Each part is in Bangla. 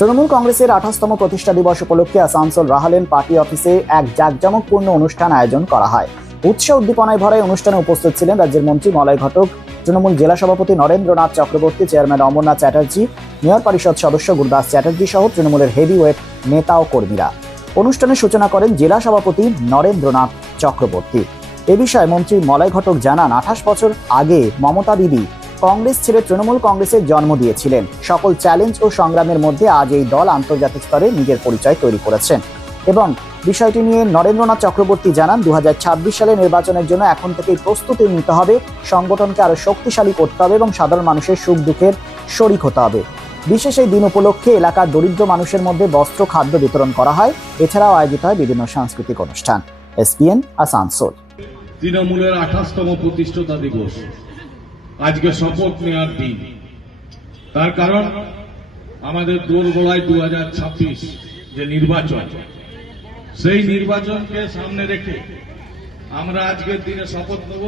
তৃণমূল কংগ্রেসের আঠাশতম প্রতিষ্ঠা দিবস উপলক্ষে আসানসোল রাহালেন পার্টি অফিসে এক জাঁকজমকপূর্ণ অনুষ্ঠান আয়োজন করা হয়। উৎসাহ উদ্দীপনায় ভরায় অনুষ্ঠানে উপস্থিত ছিলেন রাজ্যের মন্ত্রী, মলয় ঘটক, তৃণমূল জেলা সভাপতি নরেন্দ্রনাথ চক্রবর্তী, চেয়ারম্যান অমরনাথ চ্যাটার্জি, মেয়র পরিষদ সদস্য গুরদাস চ্যাটার্জি সহ তৃণমূলের হেভিওয়েট নেতা ও কর্মীরা। অনুষ্ঠানের সূচনা করেন জেলা সভাপতি নরেন্দ্রনাথ চক্রবর্তী। এ বিষয়ে মন্ত্রী মলয় ঘটক জানান, আঠাশ বছর আগে মমতা দিদি কংগ্রেস ছেড়ে তৃণমূল কংগ্রেসের জন্ম দিয়েছিলেন। সকল চ্যালেঞ্জ ও সংগ্রামের মধ্যে আজ এই দল আন্তর্জাতিক স্তরে নিজের পরিচয় তৈরি করেছেন। এবং বিষয়টি নিয়ে নরেন্দ্রনাথ চক্রবর্তী জানান দু সালে নির্বাচনের জন্য এখন থেকেই প্রস্তুতি নিতে হবে, সংগঠনকে আরও শক্তিশালী করতে হবে এবং সাধারণ মানুষের সুখ দুঃখের শরিক হতে হবে। বিশেষ এই দিন উপলক্ষে এলাকার দরিদ্র মানুষের মধ্যে বস্ত্র, খাদ্য বিতরণ করা হয়, এছাড়াও আয়োজিত হয় বিভিন্ন সাংস্কৃতিক অনুষ্ঠান। এসপিএন আসানসোল। তৃণমূলের আঠাশতম প্রতিষ্ঠাতা দিবস। আজকে শপথ নেওয়ার দিন। তার কারণ, আমাদের দোরগোড়ায় দু হাজার ছাব্বিশ যে নির্বাচন, সেই নির্বাচনকে সামনে রেখে আমরা আজকের দিনে শপথ নেব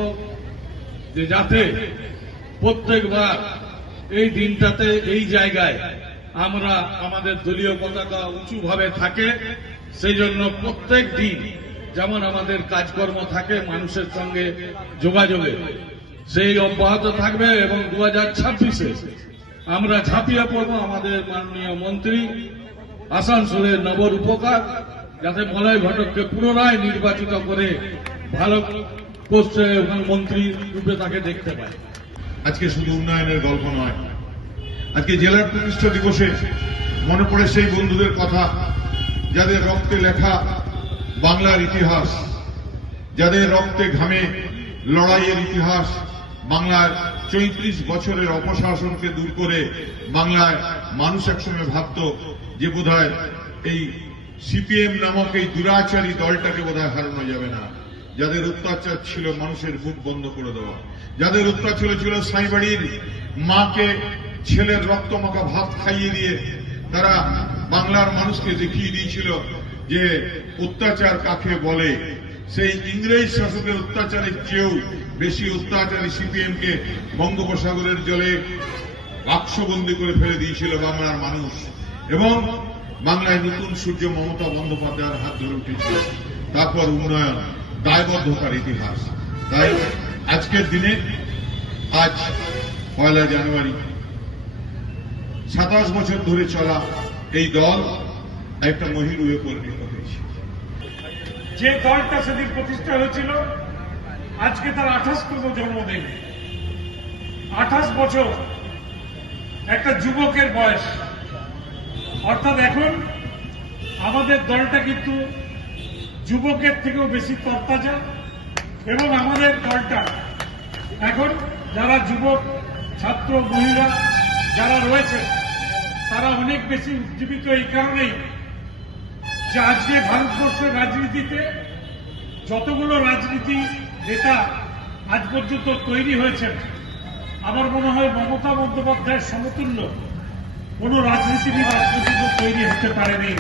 যে যাতে প্রত্যেকবার এই দিনটাতে, এই জায়গায় আমরা আমাদের দলীয় পতাকা উঁচুভাবে থাকে সেই জন্য প্রত্যেক দিন যেমন আমাদের কাজকর্ম থাকে মানুষের সঙ্গে যোগাযোগে সেই অব্যাহত থাকবে এবং দু হাজার ছাব্বিশে আমরা ঝাঁপিয়ে পড়ব আমাদের মাননীয় মন্ত্রী আসানসোলের নবর উপকার, যাতে মলয় ঘটককে পুনরায় নির্বাচিত করে ভালো পোস্টে মন্ত্রী রূপে তাকে দেখতে পাই আজকে শুধু উন্নয়নের গল্প নয়, আজকে জেলার প্রতিষ্ঠা দিবসে মনে পড়ে সেই বন্ধুদের কথা, যাদের রক্তে লেখা বাংলার ইতিহাস, যাদের রক্তে ঘামে লড়াইয়ের ইতিহাস বাংলার চৈত্রিশ বছরের অপশাসনকে দূর করে বাংলায় মানুষ একসময় ভাবত যে বোধহয় এই সিপিএম নামক এই দুরাচারী দলটাকে বোধহয় হারানো যাবে না। যাদের অত্যাচার ছিল মানুষের মুখ বন্ধ করে দেওয়া। যাদের অত্যাচার ছিল সাইবাড়ির মাকে, ছেলের রক্তমাখা ভাত খাইয়ে দিয়ে তারা বাংলার মানুষকে দেখিয়ে দিয়েছিল যে অত্যাচার কাকে বলে। সেই ইংরেজ শাসকের অত্যাচারের চেয়েও বেশি অত্যাচারী সিপিএম কে বঙ্গোপসাগরের জলে বাক্সবন্দি করে ফেলে দিয়েছিল বাংলার মানুষ এবং বাংলায় নতুন সূর্য মমতা বন্দ্যোপাধ্যায়ের হাত ধরে উঠেছিল। তারপর উন্নয়ন, দায়বদ্ধতার ইতিহাস। তাই আজকের দিনে, আজ পয়লা জানুয়ারি, সাতাশ বছর ধরে চলা এই দল একটা মহিরুয়ে পরিণত হয়েছে। যে দলটা সেদিন প্রতিষ্ঠা হয়েছিল, আজকে তার আঠাশতম জন্মদিন। আঠাশ বছর একটা যুবকের বয়স। অর্থাৎ এখন আমাদের দলটা কিন্তু যুবকের থেকেও বেশি তরতাজা এবং আমাদের দলটা এখন যারা যুবক, ছাত্র, মহিলা যারা রয়েছে, তারা অনেক বেশি উজ্জীবিত এই কারণেই যে আজকে ভারতবর্ষের রাজনীতিতে যতগুলো রাজনীতি নেতা আজ পর্যন্ত তৈরি হয়েছেন, আমার মনে হয় মমতা বন্দ্যোপাধ্যায়ের সমতুল্য কোন রাজনীতিবিদ আজ পর্যন্ত তৈরি হতে পারেনি।